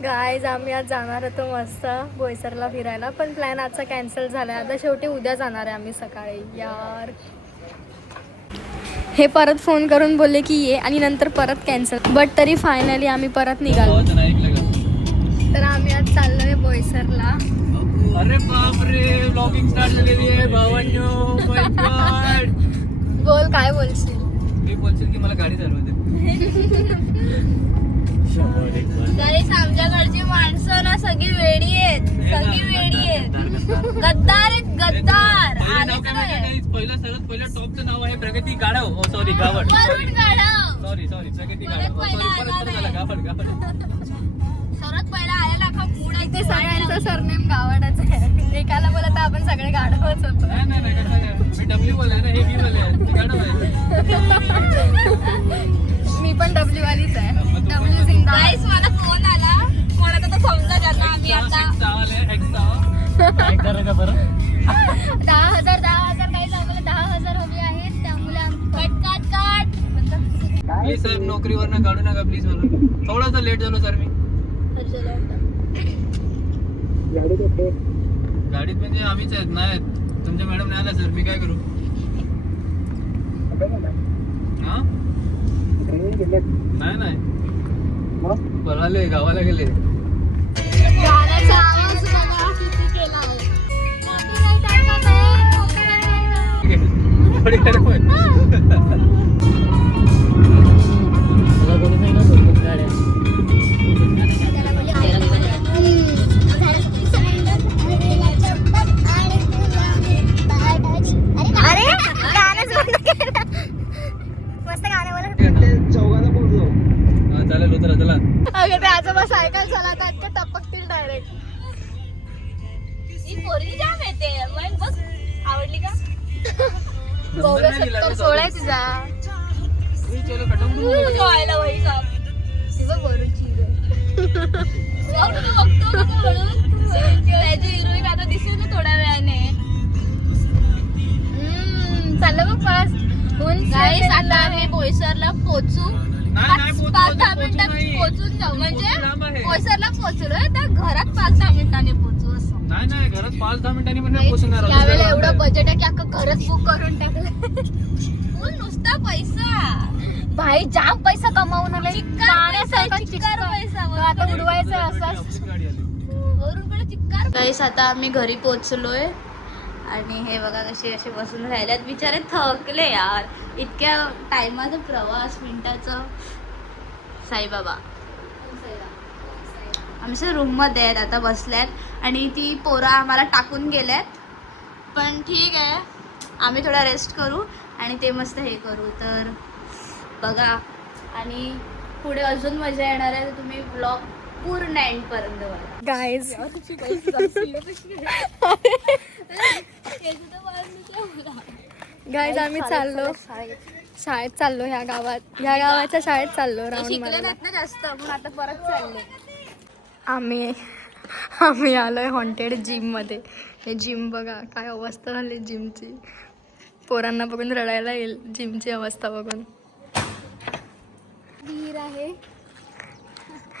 Guys आम्ही आज जाणार होतो मस्त बोईसरला फिरायला, पण प्लॅन आजचा कॅन्सल झाला. आता शेवटी उद्या जाणार आहे आम्ही सकाळी. यार हे परत फोन करून बोलले की ये, आणि नंतर परत कॅन्सल. बट तरी फायनली आम्ही परत निघालो. तर आम्ही आज चाललोय बोईसरला. अरे बापरे, ब्लॉगिंग स्टार्ट झालेली आहे भावांनो. माय गॉड. बोल, काय बोलशील? मी बोलशील की मला गाडी चालवू दे. गाईस आमच्याकडची माणसं ना सगळी वेडी आहेत, सगळी वेडी आहेत. गद्दार आहेत, गद्दार. पहिलं सर्वात पहिलं टॉपचं नाव आहे प्रगती गाढव. सॉरी गावड. वरुण गाढव. सॉरी प्रगती गाढव. गावड. सर्वात पहिला आलेला का मूड आहे ते सगळ्यांचं सरनेम गावडच आहे. एकाला बोलत आपण सगळे गाढवच होतो. नाही कसं आहे, मी डब्ल्यू बोलले ना, हे मी बोलले गाढव आहे. मी पण डब्ल्यू वालीच आहे. डब्ल्यू जिंदा. गाईस मला फोन आला कोणाचा तर समजा ज्यांना आम्ही आता 10,000 काही आम्हाला 10,000 हवी आहेत, त्यामुळे कट प्लीज साहेब नोकरीवरनं काढू नका प्लीज. मला थोडासा लेट झालो सर मी. गाडीत म्हणजे आम्हीच आहेत, नाही तुमच्या मॅडम नाही आल्या सर, मी काय करू? हा नाही पळाले, गावाला गेले. गाण्याचा आवाज बघा किती केला आहे. थोडी गरम आहे. मला कोणी सांगितलं गाड्या अरे गाणंच बंद केलं. मस्त गाण्यावर चालेल उतरा चला. अगं ते आजोबा सायकल चालवतात का टपकतील डायरेक्ट. ही पोरगी जाम येते. मग बस आवडली का? 16 आहे तुझा. व्हायला वही काम तुझं बरोची बघतो का म्हणून त्याची हिरोईन आता दिसेल ना थोड्या वेळाने. चाललं मग फास्ट. गाईस आता आम्ही बोईसरला पोहोचू. नाही, 5-10 मिनिटात पोहोचून जाऊ. म्हणजे बोईसरला पोहोचलोय तर घरात 5-10 मिनिटांनी पोहोचू असं. नाही घरात 5-10 मिनिटांनी म्हणजे पोहोचणार. त्यावेळेला एवढं बजेट आहे की अख्खं घरच बुक करून टाकलं. फुल नुसता पैसा. भाई जाम पैसा कमावून आलाय. चिक्कार पैसा आता उडवायचं असं. वरून चिक्कार. गाईस आता आम्ही घरी पोहोचलोय आणि हे बघा कसे असे बसून राहिल्यात. बिचारे थकले यार, इतक्या टायमाचा प्रवास, मिनिटाचं. साईबाबा आमच्या रूम मध्ये आहेत, आता बसल्यात आणि ती पोरं आम्हाला टाकून गेल्यात. पण ठीक आहे, आम्ही थोडा रेस्ट करू आणि ते मस्त हे करू. तर बघा आणि पुढे अजून मजा येणार आहे, तर तुम्ही ब्लॉग पूर्ण एंड पर्यंत बघा. गाईज गाईज आम्ही चाललो शाळेत, चाललो ह्या गावाच्या शाळेत चाललो राऊंड शिकले मारायला. नाहीत ना जास्त, म्हणून आता परत चालले. आम्ही आलोय हॉन्टेड जिम मध्ये. हे जिम बघा काय अवस्था झाली जिमची. पोरांना बघून रडायला येईल जिमची अवस्था बघून. विहीर आहे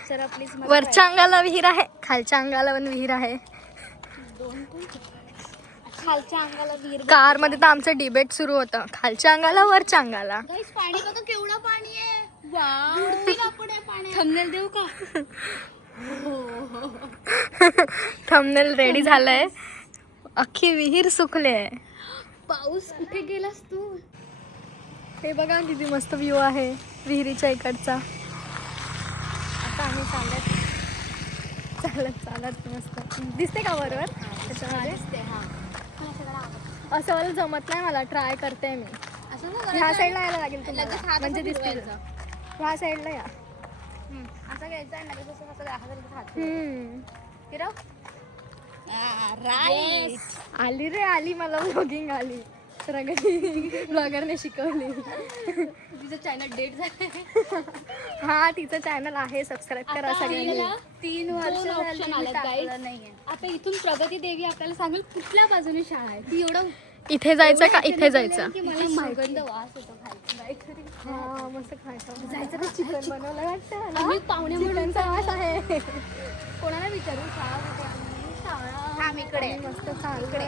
जरा प्लीज. वरच्या अंगाला विहीर आहे, खालच्या अंगाला पण विहीर आहे. खालच्या अंगाला विहीर. कार मध्ये तर आमचं डिबेट सुरू होतं, खालच्या अंगाला वरच्या अंगाला. पाणी बघा केवढं पाणी आहे. थंबनेल देऊ का? थंबनेल रेडी झालंय. अख्खी विहीर सुकले. पाऊस कुठे गेलास तू? हे बघा किती मस्त व्ह्यू आहे विहिरीच्या इकडचा. आता आम्ही चालत मस्त दिसते का बरोबर त्याच्यामध्ये. असं मला जमत नाही, मला ट्राय करते मी. ह्या साईडला यायला लागेल तुम्हाला, म्हणजे दिसते. ह्या साईडला या. असं घ्यायचं आहे ना, जसं कसं आली रे आली, मला ब्लॉगिंग आली. प्रगती ब्लॉगरने शिकवली. तिचं चॅनल डेट झालं. हा तिचं चॅनल आहे, सबस्क्राईब करा सगळ्यांनी. 3 वर्ष नाहीये. आता इथून प्रगती देवी आपल्याला सांगेल कुठल्या बाजूने शाळा आहे ती. एवढं इथे जायचं का इथे जायचं? की मला सुगंध वास येतो खायचं. हा मस्त खायचं. जायचं तर चिकन बनवलं वाटतं. आम्ही पाहुणे म्हणून चिकनचा वास आहे. कोणाला विचारू शाळा कुठे आहे? शाळा थांब इकडे. आम्ही मस्त चाललोय. इकडे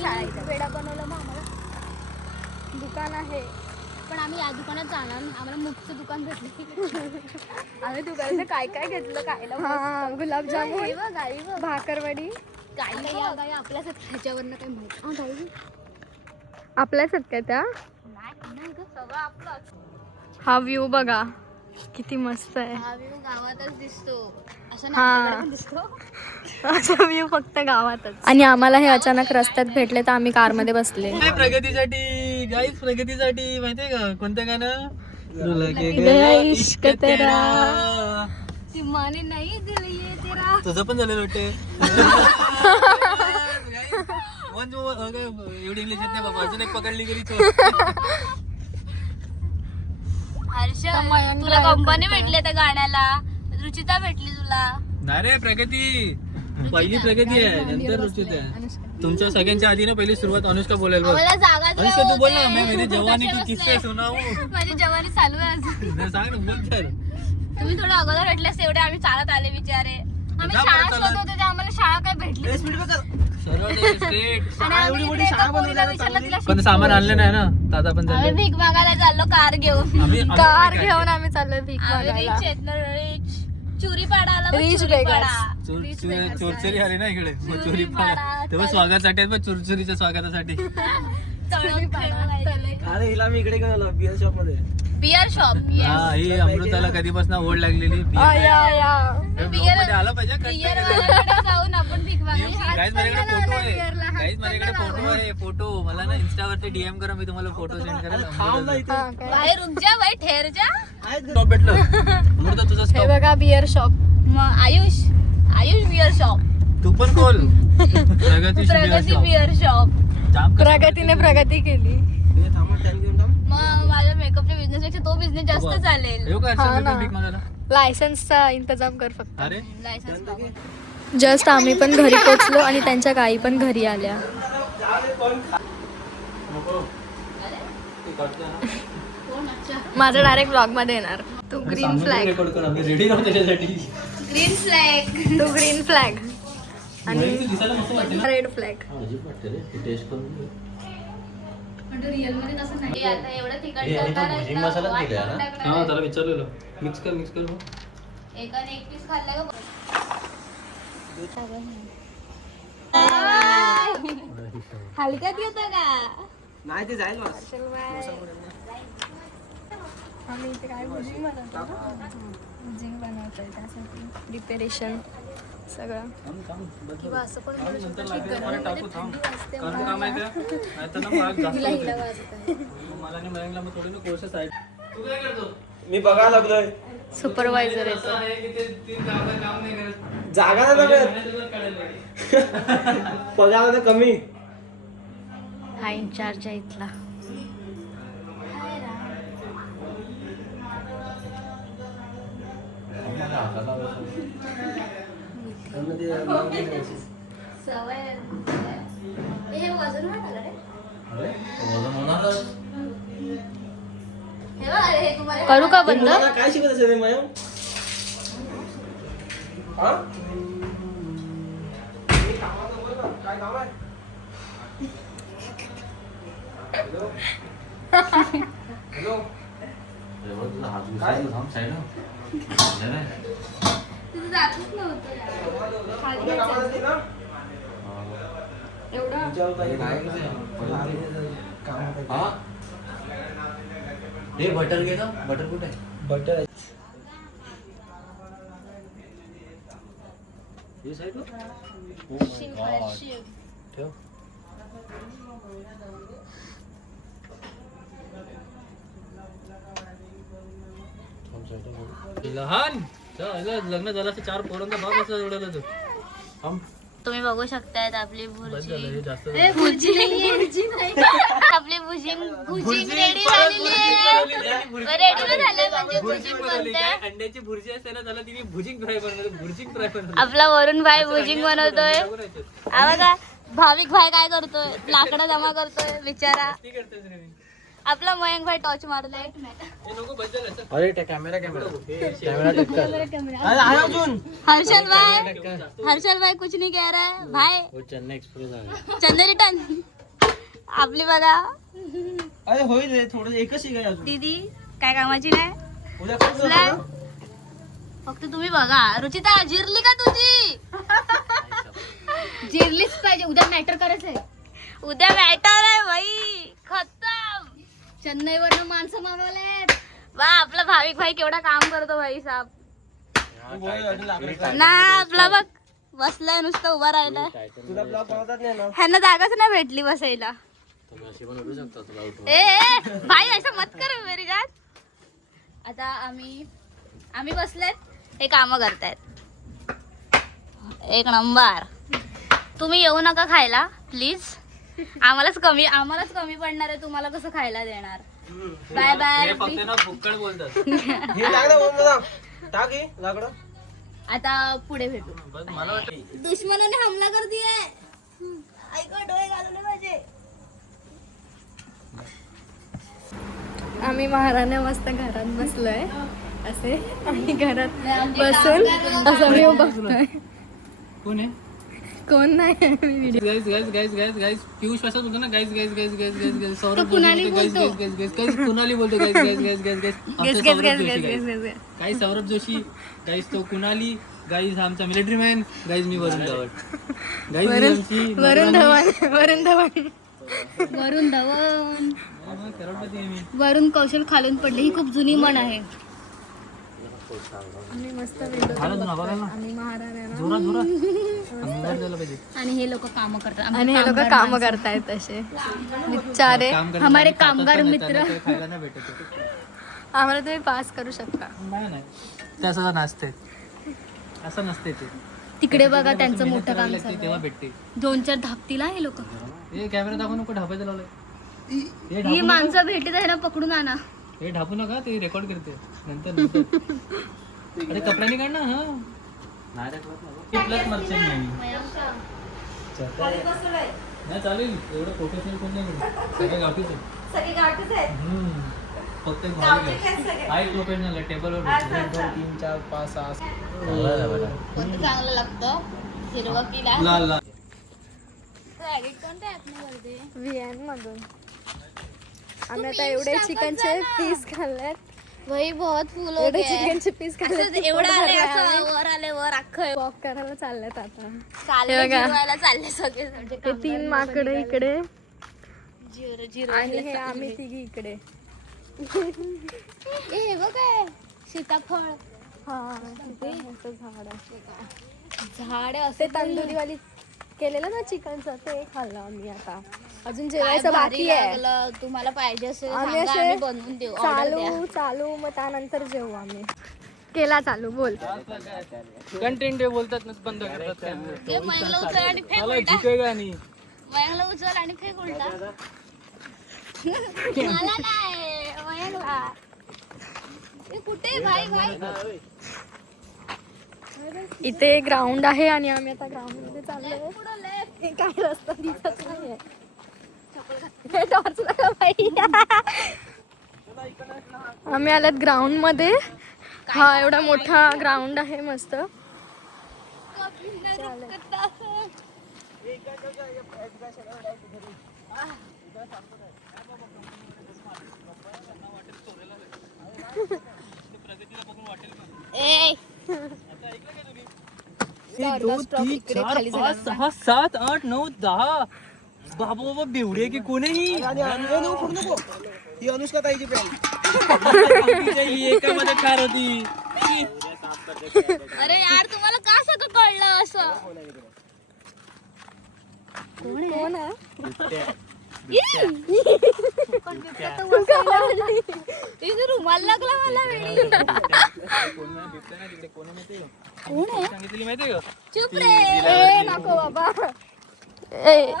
शाळा आणि इकडे. वेडा बनवलं मग आम्हाला दुकान आहे. पण आम्ही या दुकानात जाणार नाही. आम्हाला मुखचं दुकान भेटलं. आम्ही दुकानाचं काय काय घेतलं खायला. हा गुलाबजामुन, भाकरवडी गाई या गाई आपल्याच ह्याच्यावरनं काही माहिती. आपल्याच आहेत काय त्या. नाही ग, सगळं आपलं. हा व्ह्यू बघा किती मस्त आहे. हा व्ह्यू गावातच दिसतो. असं हा. नाही पण दिसतो. असा व्ह्यू फक्त गावातच. आणि आम्हाला हे अचानक रस्त्यात भेटले तर आम्ही कारमध्ये बसले. प्रगतीसाठी गाईस, प्रगतीसाठी माहितीये का कोणतं गाणं? गया इश्क तेरा. ती माने नाही दिली ये तेरा. तुझं पण झालेलं वाटतं. एवढी इंग्लिश येत नाही बाबा. अजून एक पकडली गेली चोर. हर्ष, मयांक तुला गायब कंपनी करतोय. भेटली त्या गाण्याला. रुचिता भेटली तुला. नाही रे प्रगती, पहिली प्रगती आहे नंतर रुचित आहे. तुमच्या सगळ्यांच्या आधी ना पहिली सुरुवात अनुष्का बोलेल बघ. आम्हाला जागा द्या अनुष्का तू बोल ना. होते. मैं मेरी जवानी की कसे किस्से बसले? सुनाऊ. माझी जवानी चालू आहे अजून. नाही, सांग ना, बोल तर. तुम्ही थोडं अगोदर भेटले असते एवढे आम्ही चालत आले बिचारे. आम्ही जा शाळा बरं, चला. शोधत होते तर आम्हाला शाळा काय भेटली. सरळ नाही, straight. आणि आम्ही इकडे एका पोरीला विचारलं तिला पण सामान आणलं नाही ना. दादा पण आम्ही झालं. भीक मागायला चाललो कार घेऊन. कार घेऊन आम्ही चाललोय भीक आम्ही मागायला. रिच आहेत ना, रिच. चुरीपाडा आला बघ, Rich चुरीपाडा. चोरचोरी आली ना इकडे. मग चोरी पाडा. तेव्हा स्वागतासाठी आहेत, पण चोरचोरीच्या स्वागतासाठी. तळक खेळायला. अरे हिला मी इकडे घेऊन आलो बिअर शॉप मध्ये. Beer shop. हा, ही अमृताला कधीपासून ओढ लागलेली. बियर आला पाहिजे बियर वाल्याकडे जाऊन आपण भीक मागली. गाईज माझ्याकडे फोटो आहे. गाईज माझ्याकडे फोटो आहे. फोटो मला ना इंस्टावरती डीएम करा, मी तुम्हाला फोटो सेंड थांब ना करेल. इथे. भाई रुक जा, भाई ठेर जा. स्टॉप भेटलं. अमृता तुझा हे स्टॉप. बघा बियर शॉप. मग आयुष बियर शॉप. तू पण खोल. प्रगती प्रगती बियर शॉप. जाम कसं प्रगतीने प्रगती केली. हे थांब ना, टाइम घेऊन थांब. मग माझ्या मेकअपच्या बिझनेस पेक्षा तो बिझनेस जास्त चालेल. येऊ का हा अर्षद, ना. भीक मागायला? लायसन्सचा इंतजाम कर फक्त. अरे लायसन्स जस्ट आम्ही पण घरी पोचलो आणि त्यांच्या गाई पण घरी आल्या. माझं डायरेक्ट ब्लॉग मध्ये येणार. तू ग्रीन फ्लॅग, रेकॉर्ड कर. आम्ही रेडी नव्हतो त्याच्यासाठी. Green flag. तू ग्रीन फ्लॅग आणि वैयक्तिक दिसायला मस्त वाटते ना. Red flag. अजीब वाटते रे. टेस्ट करून रिअल मध्ये तसं नाही. आता एवढं तिखट हे आणि तो करणार भुजिंग मसालाच दिलाय ना? हा, त्याला विचारलेलं. मिक्स कर मग. एकाने एक पीस खाल्ला का. हलक्यात घेतो का. नाही ते जाईल मला. आम्ही इथे काय भुजिंग बनवतो. भुजिंग बनवतोय त्यासाठी प्रिपेरेशन सगळं. किंवा असं पण म्हणू शकतो की गरमीमध्ये थंडी वाजते कारण का माहिती आहे? नाहीतर ना मार्क जास्त होते. मग मला आणि मयंकला मग थोडी ना कोर्सेस साईड. तू काय करतो? मी बघायला लागलोय. सुपरवायझर येतो. असं आहे की ते 3 तास काम नाही करत. जागा नाही लागत. मॅनेजरला काढायला लागेल. पगार आता कमी. हा इन्चार्ज आहे इथला. सवय. हे वजन वाढलं रे. हे बघ, हे तुम्हाला करू का बंद? मुलाला काय शिकत असेल रे मयम? हा? काय काम आहे? हॅलो. तुझं जातच नव्हतं यार. खाली तुला कामाला यायचं. येते ना? एवढं विचारू ताई, काय कामाला हा? हे बटर घे ना. बटर कुठे आहे? बटर आहे. हे साईडला? शिव आहे, शिव. ठेव. लहान लग्न झालं असं 4 पोरांचा बाप असं एवढं होतं. थांब. तुम्ही बघू शकतायत आपली बस झालं, भुर्जी. हे जास्त ए, भुर्जी नाहीये. आपली भुजिंग रेडी झालेली आहे. रेडी झाले म्हणजे भुजिंग बनते. अंड्याची भुर्जी असते ना, त्याला तिने भुजिंग फ्राय बनवलं. भुर्जिंग फ्राय बनवलं. आपला वरुण भाई भुजिंग बनवतोय. हा बघा भाविक भाई काय करतोय, लाकडं जमा करतोय बिचारा. ती करतेस रे. आपला मयंक भाई टॉर्च मारलाय. अरे त्या कॅमेरा अजून हर्षल भाई कुछ नहीं कह रहा है भाई. चेन्नई एक्सप्रेस चंदे रिटर्न आपली बघा. अरे होईल रे थोडं एकच आहे अजून दीदी काय कामाची नाही. उद्या काय बसलाय. फक्त तुम्ही बघा. रुचिता जिरली का तुझी. जिरलीच पाहिजे. उद्या मॅटर करायचंय. उद्या मॅटर आहे भाई. खतम. चेन्नईवरनं माणसं मागवलेत. वा आपला भाविक भाई केवढा काम करतो भाई साहेब. तुला ना आपला बघ बसलाय नुसतं उभा राहिलाय. ब्लॉग बनवतात नाही ना ह्यांना जागाच नाही भेटली बसायला. ए भाई असं मत कर मेरी जान. आता आम्ही बसलेत. हे काम करतायत. एक नंबर. तुम्ही येऊ नका खायला प्लीज. आम्हालाच कमी पडणार आहे. तुम्हाला कसं खायला देणार. Bye bye. फक्त ना फुक्कड बोलतात. हे लागलं बोल ना टाक हे लाकडं आता पुढे भेटू. बस मला वाटतं दुश्मनाने हमला कर दिए. ऐका डोळे घालवले माझे. आम्ही महाराण्या मस्त घरात बसलोय असे आणि घरात बसून असं मी बघतोय. कोण आहे कोण नाही व्हिडिओ. गाईज पियुष प्रसाद बोलतो ना. गाईज सौरभ कुणाली कुणाली बोलतो. गाईज सौरभ जोशी. गाईज तो कुणाली. गाईज हा आमचा मिलिटरी मॅन. गाईज मी वरुण धवन. गाईज आमची वरुण धवन करोडपती आहे मी. वरून कौशल खालून पडले. ही खूप जुनी म्हण आहे. आम्ही मस्त व्हिडिओ झालं तुला बघायला ना. आम्ही महाराण्या जोरात अंगावर झालं पाहिजे. आणि हे लोक काम करतात. आणि हे लोक काम करतायत तसे बिचारे. काम करतात, हमारे खातात कामगार पण मित्र. त्यांना काही खायला नाही भेटत. आम्हाला तुम्ही पास करू शकता. नाही ते असं नसते. असं नसते ते. तिकडे बघा त्यांचं मोठं काम लागते चालू तेव्हा आहे. भेटते. 2-4 धाकतीला हे लोक. हे कॅमेरा दाखवू नको. ढापायचं लावलंय. हे ही ढापू नका. माणसं भेटत आहे ना पकडून आणा. हे ढापू नका. ते रेकॉर्ड करते नंतर. अरे कपड्याने काढ ना. हा प्लस मर्चंट नाही चालेल. एवढं प्रोफेशनल कोण नाही. सगळे गावठीच आहे. फक्त एक भाऊ आहे प्रोफेशनल आहे. टेबलवर 1 2 3 4 5 6 कोणतं चांगलं लागतं. हिरवा किला. लाल लाल. एडिट कोणत्या ऍपने करते. VN मधून आम्ही आता एवढे चिकनचे पीस खाल्लेत. भाई बहुत फुल हो एवढे गए. चिकनचे पीस खाल्ले. एवढं आले असं वर आले वर अख्खं वॉक करायला चाललेत आता. चालले हे बघा. जिरवायला चालले सगळे. ते 3 माकडे इकडे जिरो आणि हे आम्ही तिघी इकडे. हे बघ काय सीताफळ. हा तिथे मोठं झाड आहे. झाड ते तंदुरीवाली केलेलं ना चिकनचं ते खाल्लं आम्ही. आता अजून जेवायचं बाकी आहे. तुम्हाला पाहिजे असेल आम्ही सांगा, असे आम्ही बनवून देऊ. order द्या. चालू मग त्यानंतर जेवू आम्ही. केला चालू बोल. कंटेंट बोलतात ना बंद करतात. ते मयंकला उचल आणि फेक मला उलटा. झुकेगा नाही. मयंकला उचल आणि फेक उलटा. मला नाही मयंकला. ए, कुठे भाई भाई. इथे ग्राउंड आहे आणि आम्ही आता ग्राउंड मध्ये चाललोय. हे काय रस्ता दिसत नाहीये. हे टॉर्च लावा बाई. आम्ही आल्यात ग्राउंड मध्ये. हा एवढा मोठा ग्राउंड आहे मस्त. ए 1 2 3 4 5 6 7 8 9 10. बाबा बाबा बेवडे की कोणीही. ही अनुष्का ताईची फ्रेंड एकामध्ये कार होती. अरे यार तुम्हाला का सगळं कळलं असं. कोण आहे? तिथे रुमाल लागला मला वेळी. कोण आहे सांगितली माहितीये का. चुप रे. ए नको बाबा. ए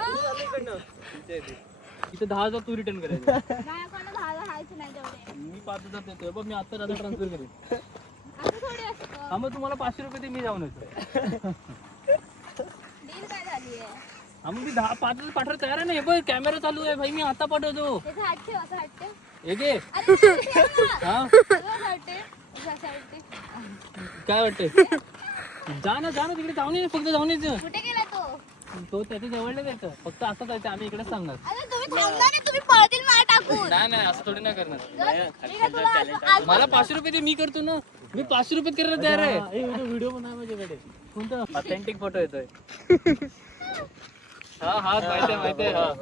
इथे 10,000 तू रिटर्न करायचं. माझ्याकडनं 10,000 राहायचे नाही तेवढे. मी 5,000 देतोय बघ. मी आता ट्रान्सफर करेन. असं थोडी असतं. हा मग तुम्हाला 500 रुपये ते मी जाऊन येतो. डील काय झाली आहे. हा मग मी 5 पाठवायला तयार आहे ना. हे बघ कॅमेरा चालू आहे भाई, मी आता पाठवतो. त्याचं हात ठेव, असं हात ठेव. हे घे. अरे, ठेव ना. हा असं हात ठेव, असं हात ठेव. काय वाटतंय? जा ना तिकडे जाऊन ये, फक्त जाऊन यायचं. कुठे गेला तो? तो त्याच्या जवळ जायचं, फक्त असं जायचं. आम्ही इकडेच सांगणार. अरे तुम्ही थांबला नाही, तुम्ही पळतील मला टाकून. नाही असं थोडी नाही करणार. मी काय तुला आज मला 500 रुपये दे, मी करतो ना. मी 500 रुपये करायला तयार आहे. व्हिडिओ पण आहे माझ्याकडे. कोणता ऑथेंटिक फोटो येतोय? हा माहितीये हा.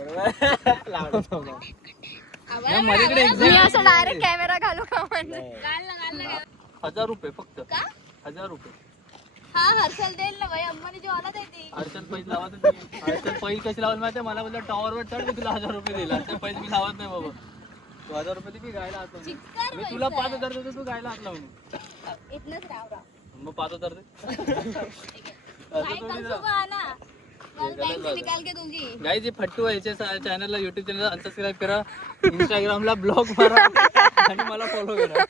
माझ्याकडे मी असं डायरेक्ट कॅमेरा घालू का म्हणजे? घाल ना. 1000 रुपये फक्त. का? 1000 रुपये. हा हर्षल देईल ना भाई, अंबानी जेवणात आहे ती. हर्षल पैसे लावत नाही. हर्षल पैसे कशी लावत माहितीये? मला बोलला टॉवरवर चढ, मी तुला 1000 रुपये दिला. हर्षल पैसे मी लावत नाही बाबा. तू 1000 रुपये दे, मी गायला हात लावून. चिक्कार मी तुला 5000 देतो, तू गायला हात लावून. इथनच राव. मग 5000 दे. काय कल सुबह ना. कल बैंक से निकाल के दूंगी. गाइस, ये फट्टू आहे. याच्या चॅनलला, युट्यूब चॅनलला अनसबस्क्राईब करा, इंस्टाग्रामला ब्लॉग मारा आणि मला फॉलो करा.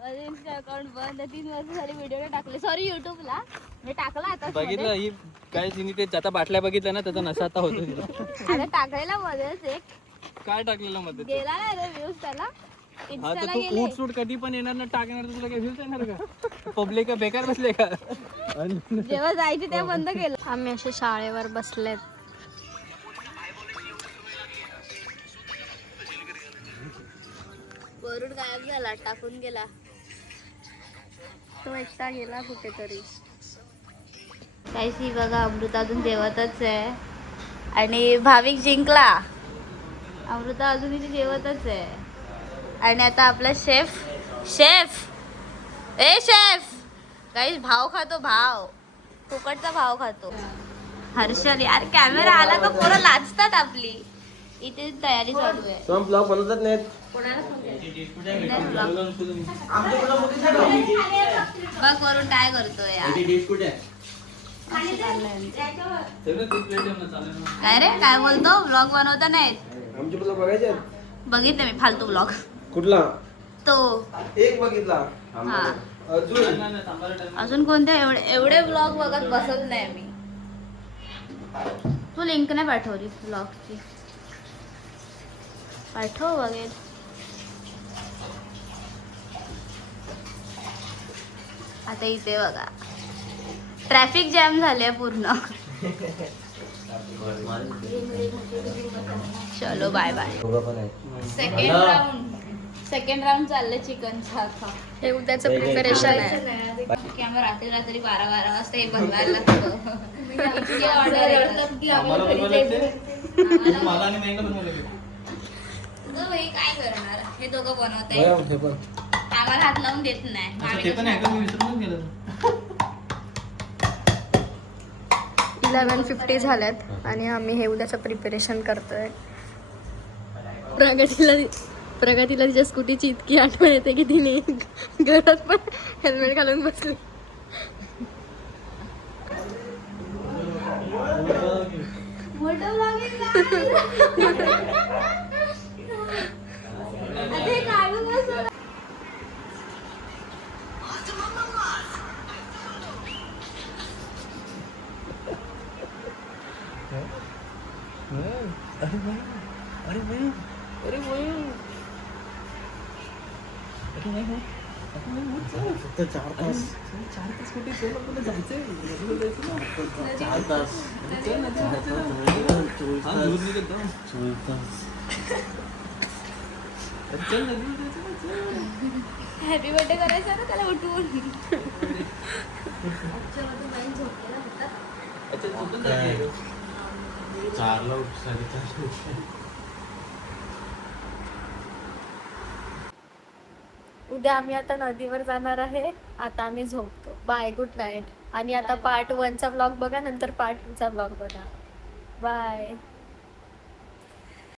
माझे इंस्टा अकाउंट बंद आहे, 3 वर्ष झाली व्हिडिओ नाही टाकले. सॉरी युट्यूबला मी टाकला आता. बघितलं ही काय तिने ते आता बाटल्या बघितल्या ना, त्याचा नशा आता होतो तिला. आता टाकायला मध्येच एक काय टाकलेलं मध्ये? गेला ना रे व्ह्यूज त्याला. हा तर इंस्टाला तू गेले. उठ सूट कधी पण येणार ना, टाकणार तर तुला काय व्ह्यूज येणार का? पब्लिक बेकार बसले का? जेव्हा जायची तेव्हा बंद केलं. आम्ही असे शाळेवर बसलेत. वरुड गायब झाला, टाकून गेला. तो एकटा गेला कुठेतरी. काहीच बघा, अमृता अजून जेवतच आहे आणि भाविक जिंकला. अमृता अजून इथे जेवतच आहे. आणि आता आपला शेफ काहीच भाव खातो, भाव फुकटचा भाव खातो. हर्षल यार, कॅमेरा आला का पोरं लाजतात आपली. इथे तयारी चालू आहे. ब्लॉग बनवतात नाहीत. बघ करून काय करतोय यार. काय रे, काय बोलतो? ब्लॉग बनवता नाहीत? आमचे ब्लॉग बघायचे आहेत? बघितलं मी फालतू ब्लॉग. कुठला? तो एक बघितला. हा. अजून अजून कोणते एवढे ब्लॉग बघत बसत नाही मी. तू लिंक नाही पाठवली ब्लॉगची? पाठव बघेल. आता इथे बघा, ट्रॅफिक जॅम झाले पूर्ण. चलो बाय बाय. सेकंड राऊंड चाललंय चिकनचा आता. हे उद्याचं प्रिपरेशन आहे. की आम्हाला रात्री 12 वाजता हे बनवायला लागतं. इतकी ऑर्डर येतात की आम्हाला घरी जायचं. मला आणि मॅंगो बनवलं. तुझं भाई काय करणार? हे दोघं बनवताय, आम्हाला हात लावून देत नाही. मग आम्ही ते पण आहे का? मी विसरून गेलो. 11:50 झाल्यात आणि आम्ही हे उद्याचं प्रिपरेशन करतोय. प्रगतीला तिच्या स्कूटीची इतकी आठवण येते की तिने घरात पण हेल्मेट घालून बसली. मोठं vlogging आता हे काढून बसव. फक्त 4 तास. 4 तास कुठे चल, आपल्याला जायचंय. 4 तास. हा, दूर निघत जाऊ. 24 तास. चल ना, दूर जायचं. हॅपी बर्थडे करायचं ना त्याला उठवून. अच्छा, झोपून जायचं. 4ला उठ, 4:30 उठ. उद्या आम्ही आता नदीवर जाणार आहे. आता आम्ही झोपतो. Bye, good night. आणि आता पार्ट 1चा ब्लॉग बघा, नंतर पार्ट 2चा ब्लॉग बघा. बाय.